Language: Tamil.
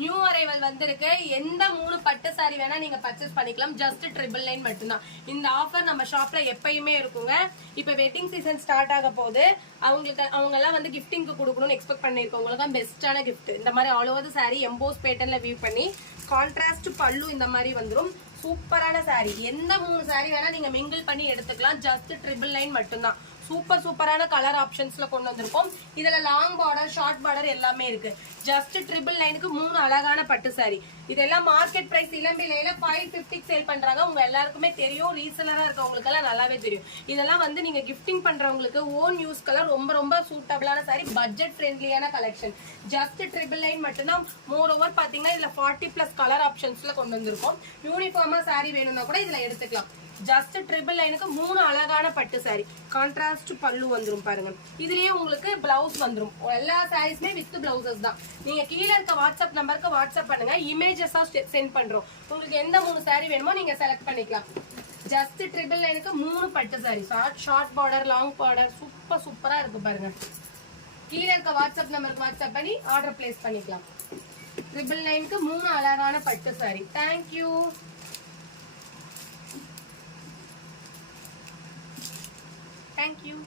நியூ அரைவல் வந்திருக்கு. எந்த 3 பட்டு சாரி வேணா நீங்க பர்ச்சேஸ் பண்ணிக்கலாம். ஜஸ்ட் 999 மட்டும்தான். இந்த ஆஃபர் நம்ம ஷாப்ல எப்பயுமே இருக்குங்க. இப்ப வெட்டிங் சீசன் ஸ்டார்ட் ஆக போகுது. அவங்க எல்லாம் வந்து கிஃப்டிங்க்கு கொடுக்கணும்னு எக்ஸ்பெக்ட் பண்ணிருக்கவங்களுக்கு தான் பெஸ்டான கிஃப்ட். இந்த மாதிரி ஆல் ஓவர் சாரி எம்போஸ் பேட்டர்ன்ல வியூ பண்ணி கான்ட்ராஸ்ட் பல்லு இந்த மாதிரி வந்துரும். சூப்பரான சாரி. எந்த 3 சாரி வேணா நீங்க மிங்கிள் பண்ணி எடுத்துக்கலாம். ஜஸ்ட் 999 மட்டும்தான். சூப்பரான கலர் ஆப்ஷன்ஸ்ல கொண்டு வந்திருக்கோம். இதுல லாங் பார்டர், ஷார்ட் பார்டர் எல்லாமே இருக்கு. ஜஸ்ட் 999க்கு 3 அழகான பட்டு சாரி. இதெல்லாம் மார்க்கெட் பிரைஸ் இளம்பிலையில 550 சேல் பண்றாங்க. உங்க எல்லாருக்குமே தெரியும். ரீசெலரா இருக்கவங்களுக்கு எல்லாம் நல்லாவே தெரியும். இதெல்லாம் வந்து நீங்க கிஃப்டிங் பண்றவங்களுக்கு ஓன் யூஸ் கலர் ரொம்ப சூட்டபிளான சாரி. பட்ஜெட் ஃப்ரெண்ட்லியான கலெக்ஷன். ஜஸ்ட் 999 மட்டும்தான். மோர் ஓவர் பாத்தீங்கன்னா இதுல 40+ கலர் ஆப்ஷன்ஸ்ல கொண்டு வந்திருக்கோம். யூனிஃபார்மா சாரி வேணும்னா கூட இதுல எடுத்துக்கலாம். ஜஸ்ட் 999க்கு 3 அழகான பட்டு சாரி. கான்ட்ராஸ்ட் பல்லு வந்துரும் பாருங்க. இதுலயே உங்களுக்கு பிளவுஸ் வந்துரும். எல்லா சாரீஸ்மே வித் பிளவுசஸ் தான். நீங்க கீழே இருக்க வாட்ஸ்அப் நம்பருக்கு வாட்ஸ்அப் பண்ணுங்க. இமேஜஸா சென்ட் பண்றோம். உங்களுக்கு எந்த 3 சாரி வேணுமோ நீங்க செலக்ட் பண்ணிக்கலாம். ஜஸ்ட் 999க்கு 3 பட்டு sorry. Short border, long border சூப்பரா இருக்கு பாருங்க. கீழே இருக்க வாட்ஸ்அப் நம்பருக்கு வாட்ஸ்அப் பண்ணி ஆர்டர் பிளேஸ் பண்ணிக்கலாம். 999க்கு 3 அழகான பட்டு சாரி. தேங்க்யூ. Thank you.